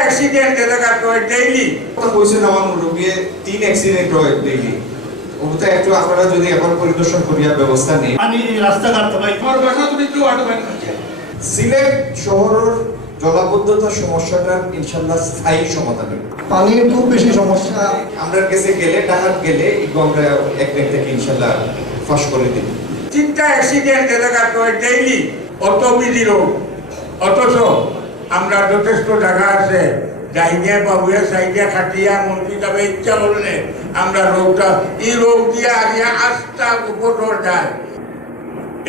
Accident এলাকা হয় daily. কথা কইছেন আমার মুরব্বী 3 অ্যাক্সিডেন্ট হয় ডেইলি। ওটা একটু আপনারা যদি এখন পরিদর্শন করিয়া ব্যবস্থা নেই। আমি রাস্তাঘাট ভাই আমার বাসা তুমি একটু আটবেন না। সিলেট শহরের জলাবদ্ধতার সমস্যাটার ইনশাআল্লাহ স্থায়ী সমাধান হবে। পানির খুব বেশি সমস্যা। আমরা কাছে গেলে ডাকাত গেলে এগুলো আমরা এক থেকে ইনশাআল্লাহ ফাঁস করে দিব। 3টা অ্যাক্সিডেন্ট এলাকা হয় ডেইলি। অত বিজি রোগ, অথচ আমরা যথেষ্ট জায়গা আছে যাইয়া বাবুয়া সাইডে খাটিয়া মন্ত্রী যাবে ইচ্ছা করলে আমরা রোগটা এই রোগ দিয়ে আরিয়া আস্থা উপর যায়।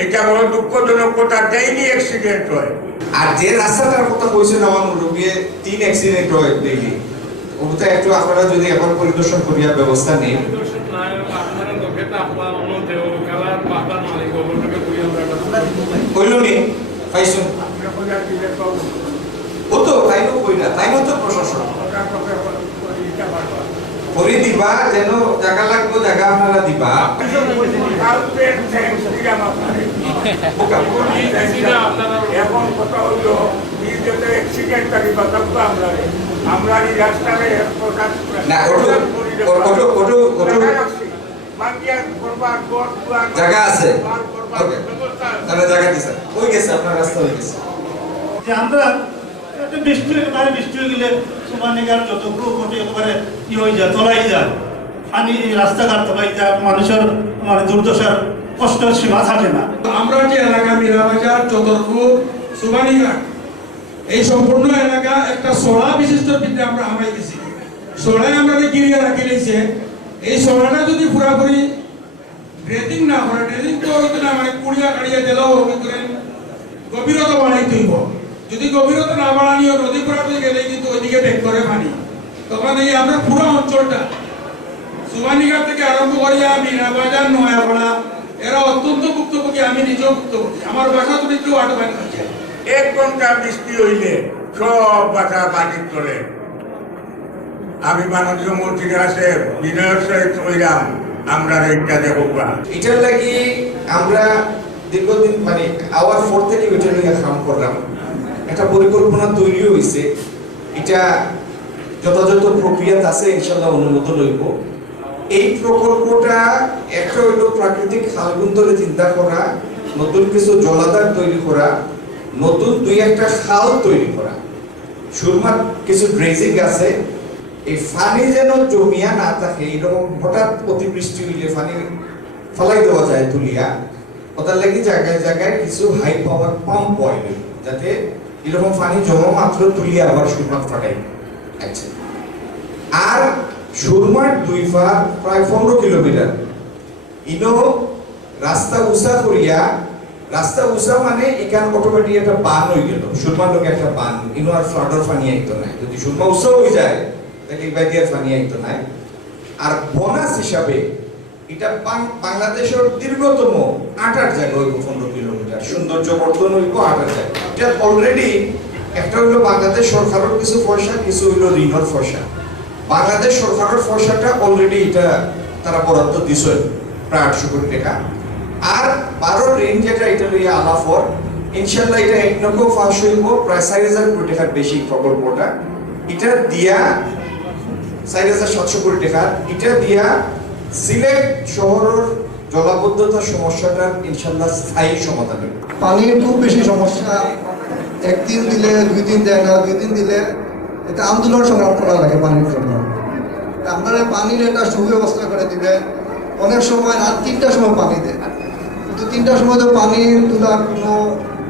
এটা বড় দুঃখজনক কথা, ডেইলি অ্যাক্সিডেন্ট হয়। আর যে রাস্তাটার কথা কইছেন আমার মুরব্বী 3 অ্যাক্সিডেন্ট হয় ডেইলি। ওটা একটু আপনারা যদি এখন পরিদর্শন করিয়া ব্যবস্থা নেই। কইলো নি পাইছুন ও তো তাইনো কইনা তাইনো তো প্রশাসন করে দিবা যেন জায়গা লাগবো জায়গা আপনারা দিবা। এখন কথা হইল অ্যাক্সিডেন্ট আমরা এই রাস্তায় না জায়গা আছে ওকে তাহলে জায়গা দিছে ওই গেছে আপনার রাস্তা হয়ে গেছে। যে আমরা একটা বৃষ্টি হয়ে গেলে সুমানিকার যতগুলো কোটি একেবারে কি হয়ে যায় তলাই যায়। পানি রাস্তাঘাট ভাই যা মানুষের মানে দুর্দশার কষ্টের সীমা থাকে না। আমরা যে এলাকা মীরাবাজার, চতরপুর, সুবানীঘাট এই সম্পূর্ণ এলাকা একটা সোলা বিশিষ্ট বিদ্যা আমরা হামাই গেছি। সোলায় আমরা গিরিয়া রাখি রয়েছে। এই সোলাটা যদি পুরাপুরি ড্রেজিং না হয়, ড্রেজিং তো হইতো না, মানে কুড়িয়া কাড়িয়া দিলেও গভীরতা বাড়াই তুইব। যদি গভীরতা না বাড়ানিও নদী পুরাতে গেলে কিন্তু ওইদিকে বেগ করে পানি, তখন এই আমরা পুরো অঞ্চলটা সুবানীঘাট থেকে আরম্ভ করিয়া মীরাবাজার, নয়াপাড়া এরা অত্যন্ত ভুক্তভোগী। আমি নিজেও ভুক্তভোগী। আমার বাসা তুমি কেউ আটবেন না। 1 ঘন্টা বৃষ্টি হইলে সব বাসা পানি চলে। আমি মাননীয় মন্ত্রীর কাছে বিনয়ের সহিত কইলাম আমরা এইটা দেখবা। এটার লাগি আমরা দীর্ঘদিন মানে আওয়ার 4 থেকে ওইটা নিয়ে কাম করলাম। একটা পরিকল্পনা তৈরি হয়েছে। এটা যথাযথ প্রক্রিয়া আছে, ইনশাআল্লাহ অনুমোদন হইব। এই প্রকল্পটা একটা হইল প্রাকৃতিক খালগুন ধরে চিন্তা করা, নতুন কিছু জলাধার তৈরি করা, নতুন 2-1টা খাল তৈরি করা, সুরমার কিছু ড্রেজিং আছে। এই পানি যেন জমিয়া না থাকে, এরকম হঠাৎ অতিবৃষ্টি হইলে পানি ফেলাই দেওয়া যায় তুলিয়া। ওটার লাগি জায়গায় জায়গায় কিছু হাই পাওয়ার পাম্প হয় যাতে এরকম পানি জমা মাত্র তুলিয়া আবার সুরমার ফাটাই। আচ্ছা, আর সুরমার 2 পার প্রায় 15 কিলোমিটার ইনো রাস্তা উঁচা করিয়া, রাস্তা উঁচা মানে এখান অটোমেটিক একটা বান হয়ে গেল। সুরমার লোক একটা বান, ইনো আর ফ্লাডর পানি আইতো নাই। যদি সুরমা উঁচা হয়ে যায় তাহলে বাইদিয়ার পানি আইতো নাই। আর বোনাস হিসাবে এটা বাংলাদেশের দীর্ঘতম 8 জায়গা হইব 15 কিলোমিটার, সৌন্দর্য বর্ধন হইব 8 জায়গা। এটা অলরেডি একটা হইলো বাংলাদেশ সরকারের কিছু পয়সা, কিছু হইলো ঋণের পয়সা। বাংলাদেশ সরকারের পয়সাটা অলরেডি এটা তারা বরাদ্দ দিছে প্রায় 800 কোটি টাকা। আর 12 ঋণ যেটা এটা লইয়া আলাফর ইনশাআল্লাহ এটা এক লক্ষ পাস হইব প্রায় 4000 কোটি টাকার বেশি প্রকল্পটা। এটা দিয়া 4700 কোটি টাকা, এটা দিয়া সিলেট শহরের জলাবদ্ধতার সমস্যাটার ইনশাআল্লাহ স্থায়ী সমাধান হবে। পানির খুব বেশি সমস্যা। 1 দিন দিলে 2 দিন দেয় না, 2 দিন দিলে এটা আন্দোলন সংগ্রাম করা লাগে পানির জন্য। আপনারা পানির একটা সুব্যবস্থা করে দিবেন। অনেক সময় রাত 3টার সময় পানি দেয়, কিন্তু 3টার সময় তো পানি তোলার কোনো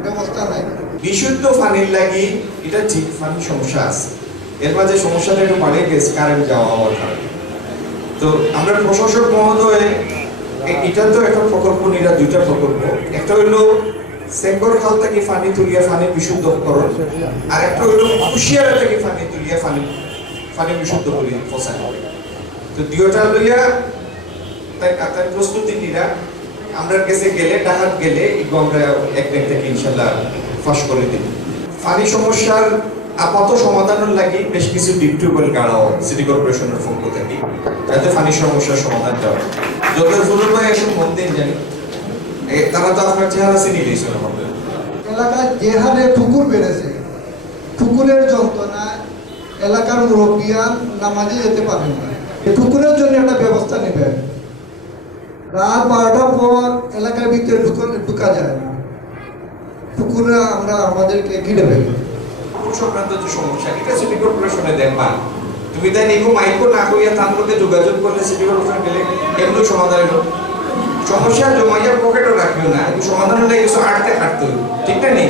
ব্যবস্থা নাই। বিশুদ্ধ পানির লাগি এটা ঠিক পানির সমস্যা আছে। এর মাঝে সমস্যাটা একটু বাড়ে গেছে কারেন্ট যাওয়া হওয়ার কারণে। তো আমরা প্রশাসক মহোদয় এটা তো একটা প্রকল্প নিরা 2টা প্রকল্প। একটা হইলো সেঙ্গর খাল থেকে পানি তুলিয়া পানি বিশুদ্ধকরণ, আর একটা হইলো কুশিয়ারা থেকে পানি তুলিয়া পানি বিশুদ্ধ করে ফসায়। তো 2টা লইয়া তাই প্রস্তুতি নিরা আমরা কাছে গেলে ডাকাত গেলে এগুলো আমরা এক থেকে ইনশাআল্লাহ ফাঁস করে দিব। পানি সমস্যার আপাতত সমাধানের লাগি বেশ কিছু ডিপ টিউবওয়েল গাড়া হয় সিটি কর্পোরেশনের পক্ষ থেকে, যাতে পানি সমস্যার সমাধান দেওয়া। যত ফুলের ভাই এখন মন দিন জানি তারা তো আপনার চেহারা চিনি দিয়েছিল এলাকায় যে হারে পুকুর বেড়েছে, পুকুরের যন্ত্রণায় এলাকার মুরব্বিয়ান নামাজে যেতে পারেন না। পুকুরের জন্য একটা ব্যবস্থা নেবেন। রাত 12টার পর এলাকার ভিতরে ঢুকা যায় না, পুকুরে আমরা আমাদেরকে ঘিরে ফেলি। পুকুর সংক্রান্ত যে সমস্যা, এটা সিটি কর্পোরেশনে দেখবা, তুমি তাই নিকো মাইকো না কইয়া তার মধ্যে যোগাযোগ করলে সিটি কর্পোরেশন গেলে এমনি সমাধান হলো। সমস্যা জমাইয়া পকেটও রাখিও না, সমাধান হলে কিছু আটতে হাঁটতে হইব, ঠিক না নেই?